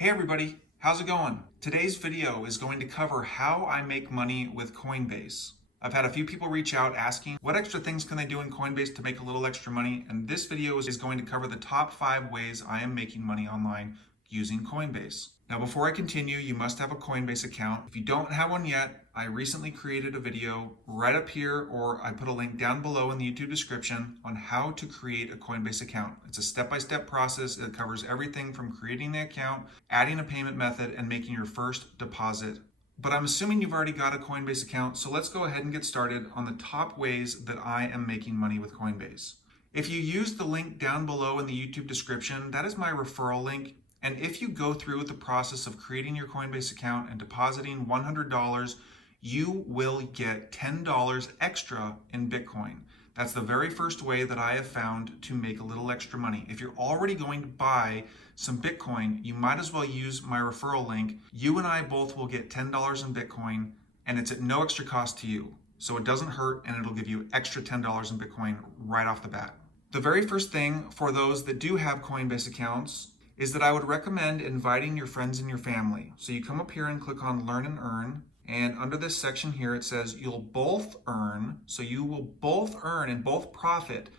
Hey everybody, how's it going? Today's video is going to cover how I make money with Coinbase. I've had a few people reach out asking what extra things can they do in Coinbase to make a little extra money, and this video is going to cover the top 5 ways I am making money online using Coinbase. Now before I continue, you must have a Coinbase account. If you don't have one yet, I recently created a video right up here, or I put a link down below in the YouTube description on how to create a Coinbase account. It's a step-by-step process. It covers everything from creating the account, adding a payment method, and making your first deposit. But I'm assuming you've already got a Coinbase account, so let's go ahead and get started on the top ways that I am making money with Coinbase. If you use the link down below in the YouTube description, that is my referral link. And if you go through with the process of creating your Coinbase account and depositing $100, you will get $10 extra in Bitcoin. That's the very first way that I have found to make a little extra money. If you're already going to buy some Bitcoin, you might as well use my referral link. You and I both will get $10 in Bitcoin, and it's at no extra cost to you. So it doesn't hurt, and it'll give you extra $10 in Bitcoin right off the bat. The very first thing for those that do have Coinbase accounts is that I would recommend inviting your friends and your family. So you come up here and click on Learn and Earn, and under this section here it says you'll both earn, so you will both earn and both profit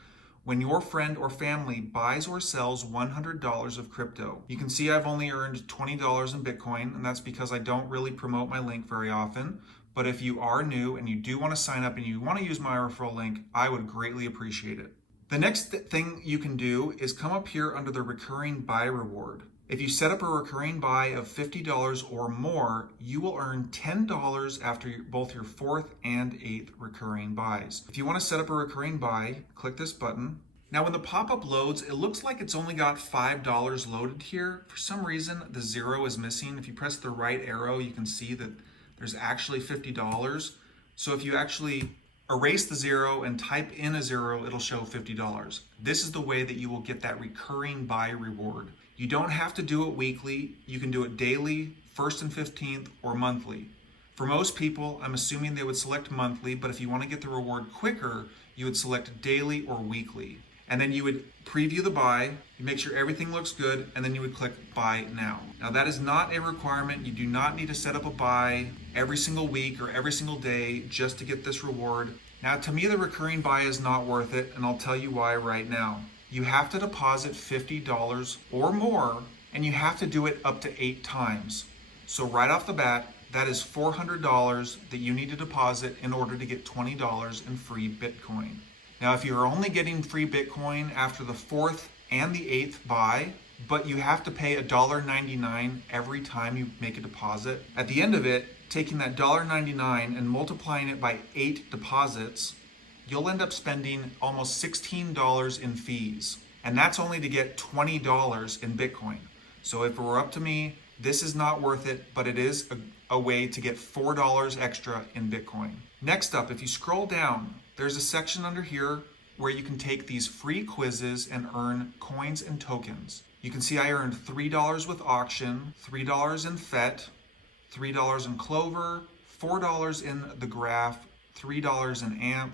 when your friend or family buys or sells $100 of crypto. You can see I've only earned $20 in Bitcoin, and that's because I don't really promote my link very often. But if you are new and you do want to sign up and you want to use my referral link, I would greatly appreciate it. The next thing you can do is come up here under the recurring buy reward. If you set up a recurring buy of $50 or more, you will earn $10 after both your 4th and 8th recurring buys. If you want to set up a recurring buy, click this button. Now when the pop-up loads, it looks like it's only got $5 loaded here. For some reason, the 0 is missing. If you press the right arrow, you can see that there's actually $50. So if you actually erase the 0 and type in a 0, it'll show $50. This is the way that you will get that recurring buy reward. You don't have to do it weekly. You can do it daily, 1st and 15th, or monthly. For most people, I'm assuming they would select monthly, but if you want to get the reward quicker, you would select daily or weekly. And then you would preview the buy, you make sure everything looks good, and then you would click buy now. Now that is not a requirement. You do not need to set up a buy every single week or every single day just to get this reward. Now to me, the recurring buy is not worth it, and I'll tell you why right now. You have to deposit $50 or more, and you have to do it up to 8 times. So right off the bat, that is $400 that you need to deposit in order to get $20 in free Bitcoin. Now, if you're only getting free Bitcoin after the 4th and the 8th buy, but you have to pay $1.99 every time you make a deposit, at the end of it, taking that $1.99 and multiplying it by 8 deposits, you'll end up spending almost $16 in fees. And that's only to get $20 in Bitcoin. So if it were up to me, this is not worth it, but it is a way to get $4 extra in Bitcoin. Next up, if you scroll down, there's a section under here where you can take these free quizzes and earn coins and tokens. You can see I earned $3 with auction, $3 in FET, $3 in Clover, $4 in the Graph, $3 in AMP,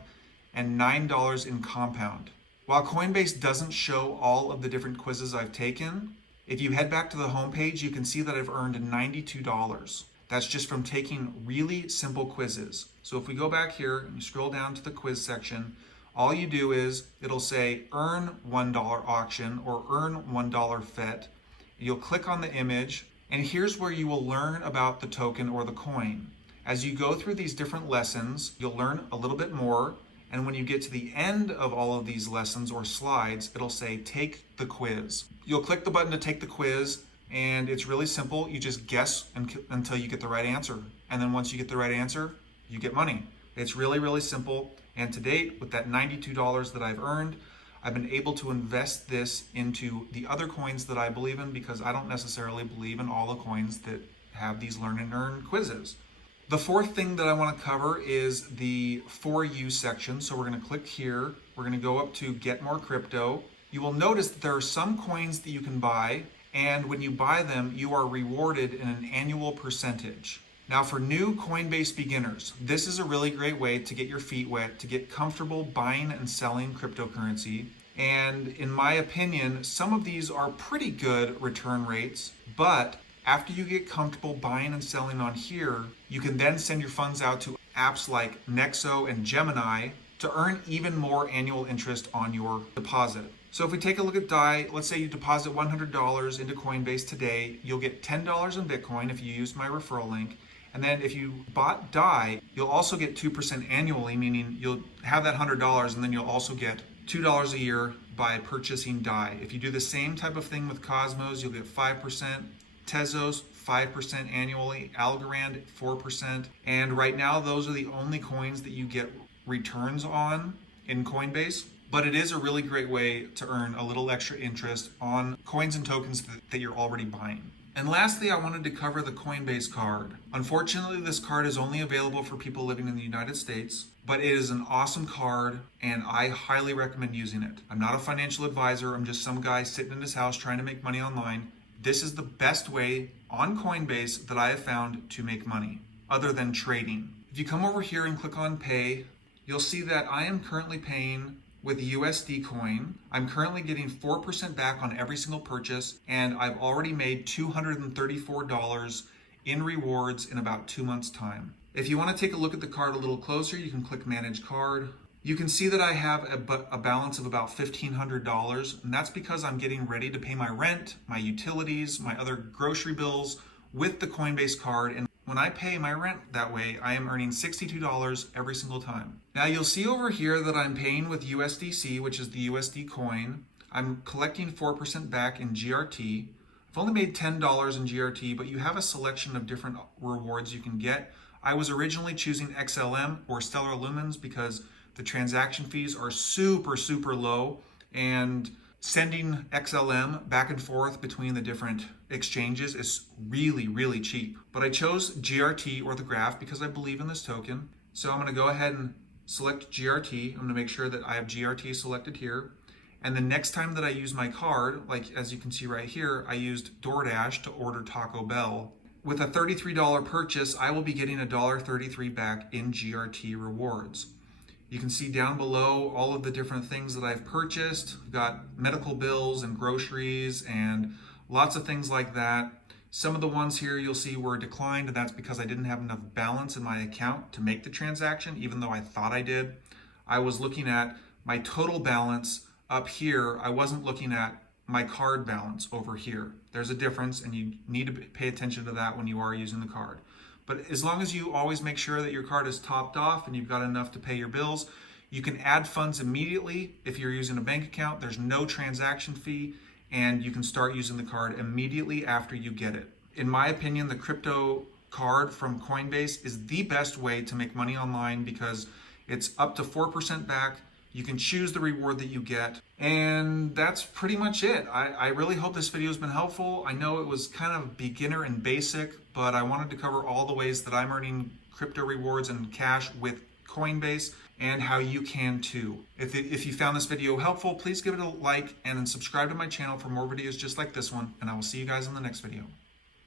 and $9 in Compound. While Coinbase doesn't show all of the different quizzes I've taken, if you head back to the homepage, you can see that I've earned $92. That's just from taking really simple quizzes. So if we go back here and you scroll down to the quiz section, all you do is it'll say earn $1 auction or earn $1 FET. You'll click on the image, and here's where you will learn about the token or the coin. As you go through these different lessons, you'll learn a little bit more. And when you get to the end of all of these lessons or slides, it'll say take the quiz. You'll click the button to take the quiz, and it's really simple. You just guess until you get the right answer. And then once you get the right answer, you get money. It's really, really simple. And to date, with that $92 that I've earned, I've been able to invest this into the other coins that I believe in, because I don't necessarily believe in all the coins that have these learn and earn quizzes. The 4th thing that I want to cover is the For You section. So we're going to click here. We're going to go up to Get More Crypto. You will notice that there are some coins that you can buy, and when you buy them, you are rewarded in an annual percentage. Now for new Coinbase beginners, this is a really great way to get your feet wet, to get comfortable buying and selling cryptocurrency. And in my opinion, some of these are pretty good return rates, but After you get comfortable buying and selling on here, you can then send your funds out to apps like Nexo and Gemini to earn even more annual interest on your deposit. So if we take a look at DAI, let's say you deposit $100 into Coinbase today, you'll get $10 in Bitcoin if you use my referral link. And then if you bought DAI, you'll also get 2% annually, meaning you'll have that $100 and then you'll also get $2 a year by purchasing DAI. If you do the same type of thing with Cosmos, you'll get 5%, Tezos 5% annually, Algorand 4%. And right now, those are the only coins that you get returns on in Coinbase. But it is a really great way to earn a little extra interest on coins and tokens that you're already buying. And lastly, I wanted to cover the Coinbase Card. Unfortunately, this card is only available for people living in the United States, but it is an awesome card and I highly recommend using it. I'm not a financial advisor, I'm just some guy sitting in his house trying to make money online. This is the best way on Coinbase that I have found to make money, other than trading. If you come over here and click on Pay, you'll see that I am currently paying with USD coin. I'm currently getting 4% back on every single purchase, and I've already made $234 in rewards in about 2 months' time. If you want to take a look at the card a little closer, you can click Manage Card. You can see that I have a balance of about $1,500, and that's because I'm getting ready to pay my rent, my utilities, my other grocery bills with the Coinbase card. And when I pay my rent that way, I am earning $62 every single time. Now you'll see over here that I'm paying with USDC, which is the USD coin. I'm collecting 4% back in GRT. I've only made $10 in GRT, but you have a selection of different rewards you can get. I was originally choosing XLM or Stellar Lumens because the transaction fees are super low, and sending XLM back and forth between the different exchanges is really cheap. But I chose GRT or the graph because I believe in this token. So I'm going to go ahead and select GRT. I'm going to make sure that I have GRT selected here. And the next time that I use my card, like as you can see right here, I used DoorDash to order Taco Bell. With a $33 purchase, I will be getting $1.33 back in GRT rewards. You can see down below all of the different things that I've purchased. I've got medical bills and groceries and lots of things like that. Some of the ones here you'll see were declined, and that's because I didn't have enough balance in my account to make the transaction, even though I thought I did. I was looking at my total balance up here. I wasn't looking at my card balance over here. There's a difference, and you need to pay attention to that when you are using the card. But as long as you always make sure that your card is topped off and you've got enough to pay your bills, you can add funds immediately. If you're using a bank account, there's no transaction fee, and you can start using the card immediately after you get it. In my opinion, the crypto card from Coinbase is the best way to make money online because it's up to 4% back. You can choose the reward that you get, and that's pretty much it. I really hope this video has been helpful. I know it was kind of beginner and basic, but I wanted to cover all the ways that I'm earning crypto rewards and cash with Coinbase and how you can too. If you found this video helpful, please give it a like and subscribe to my channel for more videos just like this one, and I will see you guys in the next video.